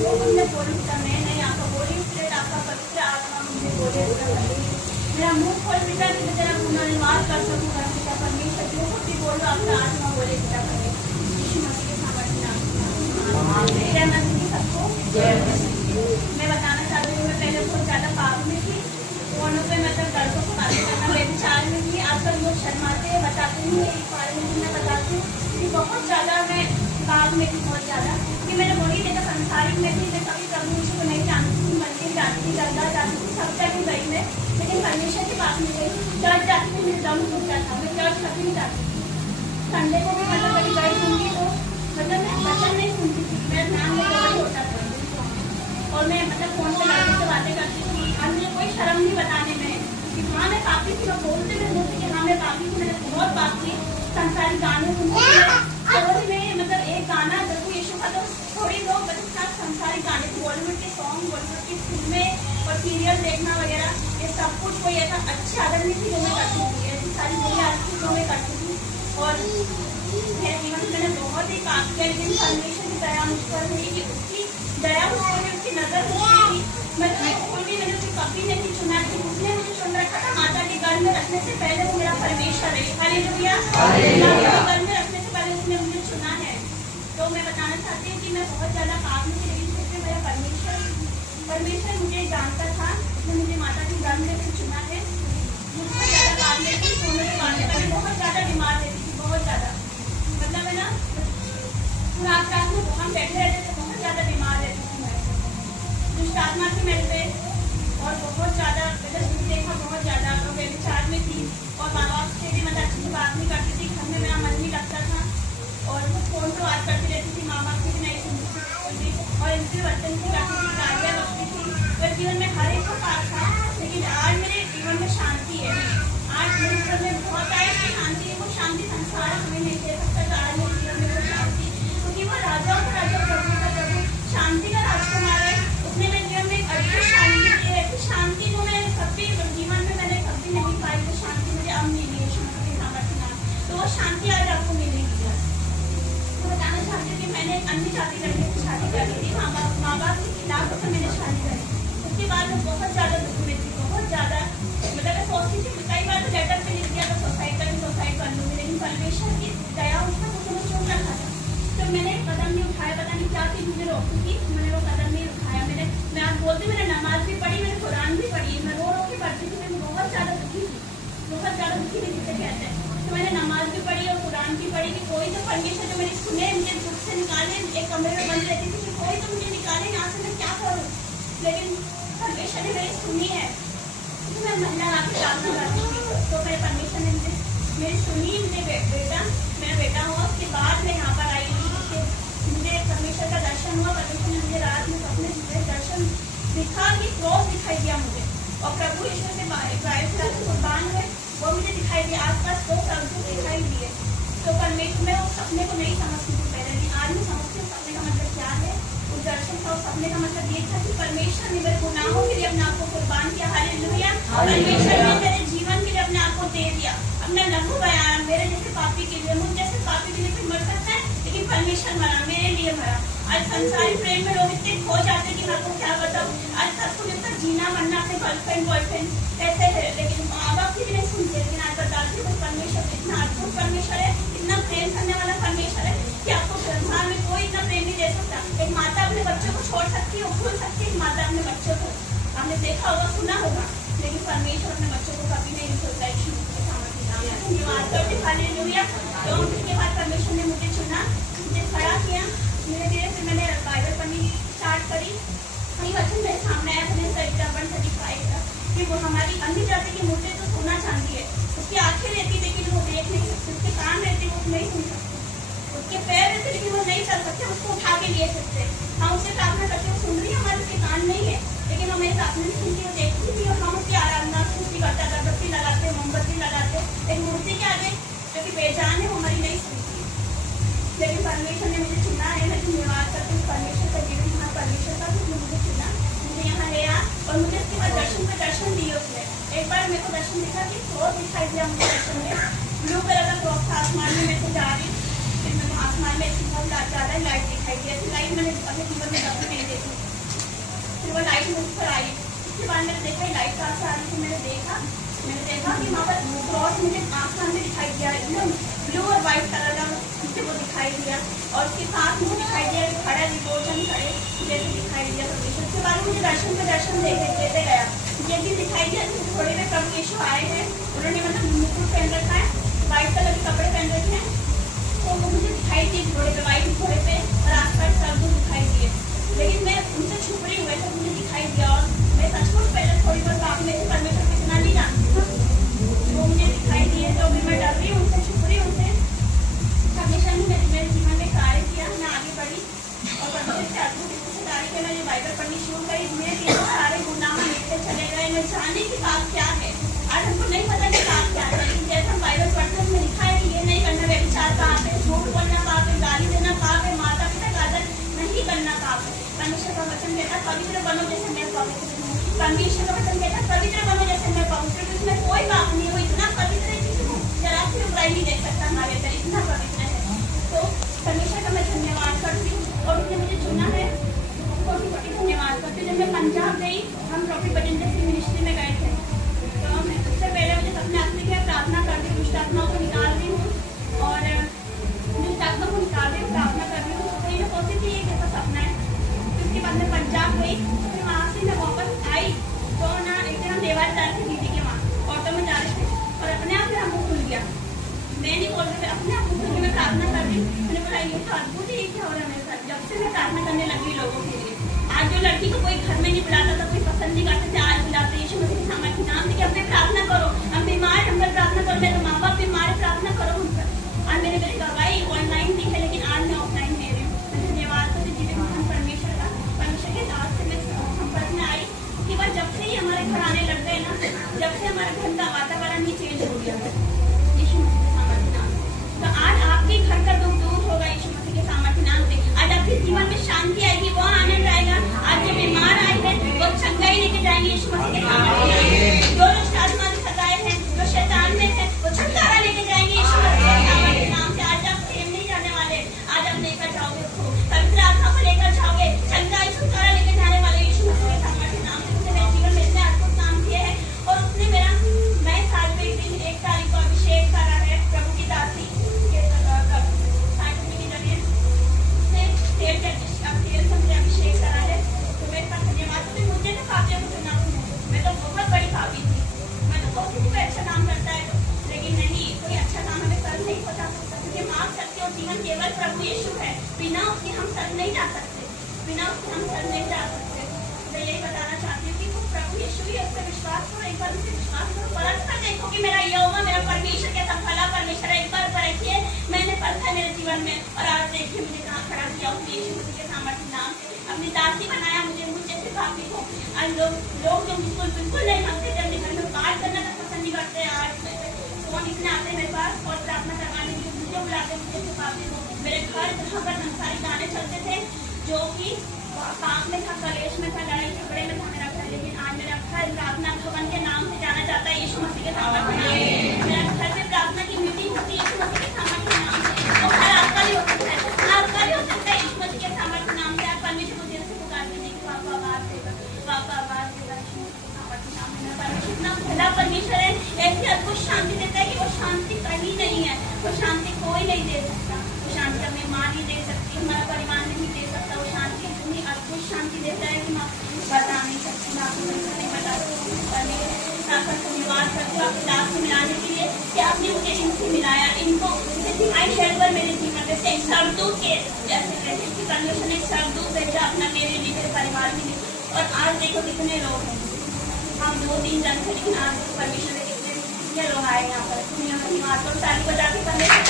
जो हमने बोली था मैं नहीं आपका बोली प्लेट आपका पवित्र आत्मा मुझे बोले मेरा मुंह खोल पिता कि मैं तेरा गुणगान कर सकूंगा पिता परमेश्वर जो कुछ भी बोलो आपका आत्मा बोले पिता परमेश्वर यीशु मसीह के सामर्थ्य नाम जय मसीह सबको जय मसीह। मैं बताना चाहती हूँ मैं पहले बहुत ज़्यादा पाप में थी फोनों पे मतलब लड़कों को बातें करना व्यभिचार में थी। आजकल लोग शर्माते हैं बताते नहीं है इस बारे में मैं बताती हूँ कि बहुत ज़्यादा मैं पाप में थी बहुत ज़्यादा कि मैंने बोली देखा संसारिक में थी मैं कभी प्रभु यीशु को नहीं जानती थी मंदिर जाती थी गंगा जाती थी सब जगह गई मैं लेकिन परमेश्वर के पास में गई चर्च जाती थी मेरे दम टूटता था मैं चर्च कभी नहीं जाती थी संडे को भी मतलब कभी गई होंगी तो मतलब मैं वचन नहीं सुनती थी मेरा ध्यान में गड़बड़ होता था और मैं मतलब फोन पे लड़के से बातें करती थी और मुझे कोई शर्म नहीं बताने में कि हाँ मैं पापी थी मैं बोलते हुए बोलती कि हाँ मैं पापी थी मैंने बहुत पाप की संसारी गाने सुनती थी और में मतलब एक गाना प्रभु यीशु का तो थोड़ी लोग मतलब संसारी गाने बॉलीवुड के सॉन्ग बॉलीवुड की फिल्में और सीरियल देखना वगैरह ये सब कुछ कोई ऐसा अच्छी आदत नहीं थी जो मैं करती थी ऐसी सारी बुरी आदतें जो मैं करती थी और मेरे जीवन में मैंने बहुत ही काम किया लेकिन परमेश्वर की दया मुझ पर हुई कि उसकी दया मुझ पर हुई उसकी नजर मुझ पर थी मैं कोई भी मैंने उसे कभी नहीं चुना कि उसने मुझे चुन रखा था माता के घर में रखने से पहले वो मेरा परमेश्वर है हालेलुया घर में रखने से पहले उसने मुझे चुना है। तो मैं बताना चाहती हूँ कि मैं बहुत ज़्यादा पाप में थी लेकिन फिर मेरा परमेश्वर मुझे जानता था कि मुझे माता के घर में से चुना है। मुझसे ज़्यादा पाप में थी सोने के बाद मैं बहुत ज़्यादा बीमार रहती थी बहुत ज़्यादा मतलब है ना रात में हम बैठे रहते थे बहुत ज़्यादा बीमार रहती थी मैं दुष्ट आत्मा थी मेरे पे और बहुत ज़्यादा मतलब दुख देखा बहुत ज़्यादा और व्यभिचार में थी और माँ बाप से भी मतलब अच्छे से बात नहीं करती थी घर में मेरा मन नहीं लगता था और वो फोन पर बात करती रहती थी माँ बाप से भी नहीं सुनती थी और इनके वचन की करती थी गालियाँ बकती थी मेरे जीवन में हर एक पाप था लेकिन आज मेरे जीवन में शांति है। आज मेरे जीवन में बहुत आए कि शांति है वो शांति संसार हमें नहीं दे सकता आज मेरे जीवन में वो शांति क्योंकि वो राजा का राजा प्रभु का प्रभु शांति का राजकुमार है उसने मेरे जीवन में एक अद्भुत शांति दी है शांति जो मैं कभी जीवन में मैंने कभी नहीं पाई वो शांति मुझे अब मिली है तो वो शांति आज आपको मिलेगी। तो बताना चाहती हूँ कि मैंने अन्य शादी करने की शादी कर ली थी माँ बाप के खिलाफ होकर मैंने शादी करी उसके बाद मैं बहुत ज़्यादा दुख में थी बहुत ज़्यादा मतलब मैं सोचती थी कई बार तो लेटर पे लिख दिया तो सुसाइड कर लूँगी लेकिन परमेश्वर की दया उसका मुझे मैं चुन रखा था तो मैंने कदम नहीं उठाया पता नहीं क्या चीज़ मुझे रोकी थी मैंने वो कदम नहीं उठाया मैं आप बोलती मैंने नमाज भी पढ़ी मैंने कुरान भी पढ़ी मैं रो के पढ़ती थी मैं बहुत ज़्यादा दुखी थी जिसे कहते हैं तो मैंने नमाज भी पढ़ी और कुरान भी पढ़ी कि कोई तो परमेश्वर जो मेरी सुने मुझे दुख से निकाले एक कमरे में बंद रहती थी कि कोई तो मुझे निकाले यहाँ से मैं क्या करूँ लेकिन परमेश्वर ने मेरी सुनी है तो मैं महिला आपसे प्रार्थना करती थी तो मेरे परमेश्वर ने मुझे मेरी सुनी मुझे मेरा बेटा हुआ उसके बाद मैं यहाँ पर आई मुझे परमेश्वर का दर्शन हुआ परमेश्वर ने मुझे रात में सपने मुझे दर्शन दिखा कि क्रॉस दिखाई दिया मुझे और प्रभु ईश्वर से कुर्बान हुए वो मुझे दिखाई दिया आसपास दो प्रभु दिखाई दिए तो परमेश्वर मैं उस सपने को नहीं समझती थी पहले नहीं आज मैं समझती हूँ सपने का मतलब क्या है उस दर्शन का उस सपने का मतलब ये था कि परमेश्वर ने मेरे गुनाहों के लिए अपने आप को कुर्बान किया हालेलुया परमेश्वर ने मेरे जीवन के लिए अपने आप को दे दिया अपना लघु बयान मेरे जैसे पापी के लिए मुझ जैसे पापी के लिए कोई मर सकता है लेकिन परमेश्वर मरा मेरे लिए मरा आज संसारी प्रेम में लोग इतने खो जाते कि मैं आपको क्या बताऊँ आज सबको मिलता जीना मरना अपने गर्लफ्रेंड बॉयफ्रेंड ऐसे है लेकिन माँ बाप की भी नहीं सुनते लेकिन आज बताती हूँ परमेश्वर इतना अद्भुत परमेश्वर है इतना प्रेम करने वाला परमेश्वर है कि आपको संसार में कोई इतना प्रेम नहीं दे सकता एक माता अपने बच्चों को छोड़ सकती है भूल सकती है माता अपने बच्चों को आपने देखा होगा सुना होगा लेकिन परमेश्वर अपने बच्चों को कभी नहीं छोड़ता हालेलुया तो उसके बाद परमेश्वर ने मुझे चुना मुझे खड़ा किया धीरे धीरे से मैंने बाइबल पढ़नी स्टार्ट करी वही वचन मेरे सामने आया था 1:35 का कि वो हमारी अन्य जाति की मूर्ति तो सोना चांदी है उसकी आंखें रहती लेकिन वो देख नहीं सकती उसके कान रहते वो नहीं सुन सकते उसके पैर रहते लेकिन वो नहीं चल सकते उसको उठा के ले सकते हम उससे प्रार्थना करते वो सुन रही है हमारे उसके कान नहीं है लेकिन हम मेरी प्रार्थना नहीं सुनती वो देखती थी और हम उसकी आराधना खुशी करते अगरबत्ती लगाते मोमबत्ती लगाते एक मूर्ति के आगे जो कि बेजान है वो हमारी नहीं सुनती लेकिन परमेश्वर ने मुझे चुना है मैं धन्यवाद करती हूँ परमेश्वर का जीवन हमारा परमेश्वर का उसने मुझे चुना मुझे यहाँ ले आया और मुझे उसके बाद दर्शन दिए उसने एक बार मेरे को दर्शन दिखा कि क्रॉस दिखाई दिया मुझे दर्शन में ब्लू कलर का क्रॉस था आसमान में मेरे को जा रही फिर मैं आसमान में ऐसी बहुत ज़्यादा लाइट दिखाई दी ऐसी लाइट मैंने अपने जीवन में कभी नहीं देखी। फिर वो लाइट मुझ पर आई, उसके बाद मैंने देखा लाइट कहाँ से आ रही थी। मैंने देखा कि वहाँ पर क्रॉस मुझे आसमान में दिखाई दिया, एकदम ब्लू और व्हाइट कलर का मुझे वो दिखाई दिया, और उसके साथ मुझे दिखाई दिया खड़ा रिपोर्टन खड़े जैसे दिखाई दिया परमेश्वर। उसके बाद मुझे दर्शन पे दर्शन देते गया, ये भी दिखाई दिया थोड़े में प्रभु यीशु आए हैं, उन्होंने मतलब मुकुट पहन रखा है, व्हाइट कलर के कपड़े पहन रखे हैं, तो वो मुझे दिखाई दिए घोड़े पे, व्हाइट घोड़े पे, और आसपास सब कुछ दिखाई दिए। लेकिन मैं उनसे छुप रही हुए तो मुझे दिखाई दिया, और मैं सचमुच पहले थोड़ी बहुत बात में परमेश्वर को इतना नहीं जानती थी, वो मुझे दिखाई दिए तो फिर मैं डर रही हूँ, उनसे छुप रही हूँ, उनसे हमेशा ही मेरे जीवन में कार्य किया, मैं आगे बढ़ी और परमेश्वर से अद्भुत कार्य के मैंने बाइबल पढ़नी शुरू करी, मेरे सारे गुनाह मिटते चले गए। मैं जाने की बात क्या है, आज हमको नहीं पता कि बात क्या है, लेकिन जैसे हम बाइबल पढ़ते हैं लिखा है कि ये नहीं करना, व्यभिचार पाप है, झूठ बोलना पाप है, गाली देना पाप है, माता पिता का आदर नहीं करना पाप है। परमेश्वर का वचन कहता पवित्र बनो जैसे मैं पवित्र हूँ, परमेश्वर का वचन कहता पवित्र बनो जैसे मैं पवित्र हूँ, इसमें कोई पाप नहीं है, वो इतना पवित्र है कि जरा सी उंगली नहीं देख सकता हमारे अंदर, इतना पवित्र है। तो परमेश्वर का मैं धन्यवाद करती हूँ, और उसने मुझे चुना है, कोटि धन्यवाद करती हूँ। जब मैं पंजाब गई, हम प्रॉफिट बजेंद्र सिंह मिनिस्ट्री में गए थे, तो मैं उससे पहले मुझे अपने आत्मिक में प्रार्थना कर रही हूँ, दुष्ट आत्माओं को निकाल रही हूँ, और दुष्ट आत्मा को निकाल रही हूँ, प्रार्थना कर रही हूँ, तो ये सोचती थी ये कैसा सपना है। फिर उसके बाद मैं पंजाब गई, फिर वहाँ से मैं वापस आई, तो ना एक दिन हम देवाल जा रहे थे दीदी के वहाँ, ऑटो में जा रहे थे, और अपने आप मेरा मुँह खुल गया, मैं नहीं बोल रही, अपने आप खुल के मैं प्रार्थना कर रही हूँ। मैंने बोला ये तो अद्भुत ही क्या हो रहा है मेरे साथ। जब से मैं प्रार्थना करने लगी लोगों के लिए, आज जो लड़की को कोई घर में नहीं बुलाता था, कोई पसंद नहीं करते थे, आज बुलाते यीशु मसीह के सामर्थ्य नाम से कि अपने प्रार्थना करो, हम बीमार हम पर प्रार्थना करो, मेरे माँ बाप बीमार प्रार्थना करो उन पर। आज मेरे गवाही ऑनलाइन दी है, लेकिन आज मैं ऑफलाइन दे रही हूँ। मैं धन्यवाद करती जीवन महान परमेश्वर का, परमेश्वर के दास से मैं संपर्क में आई कि वह जब से ही हमारे घर आने लग गए ना, जब से हमारे घर का वातावरण ही चेंज हो गया है यीशु मसीह के सामर्थ्य नाम से। तो आज आपके घर का दुख दूर होगा यीशु मसीह के सामर्थ्य नाम से। आज आपके जीवन में शांति आएगी, वो आनंद आएगा। आज जो बीमार आए हैं वो चंगाई लेके जाएंगे यीशु मसीह के सामर्थ्य नाम से। जो दुष्ट आत्मा सताए हैं, जो शैतान में है, वो छुटकारा लेके जाएंगे यीशु मसीह के सामर्थ्य नाम से। आज आप प्रेम नहीं जाने वाले, आज आप लेकर जाओगे उसको, पवित्र आत्मा को लेकर जाओगे, चंगाई छुटकारा लेके जाने वाले यीशु मसीह के सामर्थ्य नाम से। उसने मेरे जीवन में इतने अद्भुत काम किए हैं, और उसने मेरा नए साल में दिन 1 तारीख को अभिषेक करा है प्रभु की दासी के जरिए, उसने तेल से मुझे अभिषेक करा है। तो मेरे पास धन्यवाद। तो मुझे तो पापियों को चुना, मैं तो बहुत बड़ी पापी थी, मैं तो सोचती थी कोई अच्छा काम करता है तो, लेकिन नहीं, कोई अच्छा काम हमें कर नहीं पता सकता, क्योंकि मार्ग सत्य और जीवन केवल प्रभु यीशु है, बिना उसके हम सर नहीं जा सकते, बिना उसके हम सर नहीं जा सकते। मैं यही बताना चाहती हूँ कि वो प्रभु यीशु ही, उस पर विश्वास करो, एक बार उसे विश्वास करो, परख कर देखो कि मेरा ये होगा, मेरा परमेश्वर के सब भला परमेश्वर है। एक बार परखिए, मैंने परखा मेरे जीवन में, और आज देखिए मुझे कहाँ खड़ा किया उसने यीशु मसीह के सामर्थ्य नाम से, अपनी दासी बनाया मुझे, मुझे से पापी को। आज लोग जो मुझको बिल्कुल नहीं मांगते थे, अपने घर में बात करना तक पसंद नहीं करते, आज फोन इतने आते मेरे पास और प्रार्थना करवाने के लिए मुझे बुलाते, मुझे से पापी को। मेरे घर जहाँ पर संसारी गाने चलते थे, जो कि पाप में था, कलेश में था, लड़ाई झगड़े में था मेरा घर, लेकिन आज मेरा घर प्रार्थना भवन के नाम से जाना जाता है यीशु मसीह के सामर्थ्य नाम से। मेरा घर में प्रार्थना की मीटिंग होती है यीशु मसीह के सामर्थ्य नाम से, और घर आपका भी हो सकता है, आपका भी हो सकता है यीशु मसीह के सामर्थ्य नाम से। आप परमेश्वर को दिल से पुकारते नहीं कि पापा आवाज देगा, पापा आवाज देगा, यीशु मसीह के सामर्थ्य नाम में। परमेश्वर इतना भला परमेश्वर है, ऐसी अद्भुत शांति देता है कि वो शांति कहीं नहीं है, वो शांति कोई नहीं दे सकता, वो शांति अपनी माँ नहीं दे सकती, हमारा परिवार नहीं दे सकता, वो शांति इतनी अद्भुत शांति देता है कि मैं बता नहीं सकती, मैं आपको नहीं बता सकती। आपका धन्यवाद करती हूँ आपके दास को मिलाने के लिए कि आपने मुझे इनसे मिलाया, इनको दिखाई शेल्वर मेरे जीवन में से सरदूत के जैसे कहते हैं कि परमेश्वर ने सरदूत भेजा अपना मेरे लिए, मेरे परिवार के लिए। और आज देखो कितने लोग हैं, हम 2-3 जन थे, लेकिन आज परमेश्वर ने कितने लोग आए यहाँ पर। धन्यवाद। ताली बजा के परमेश्वर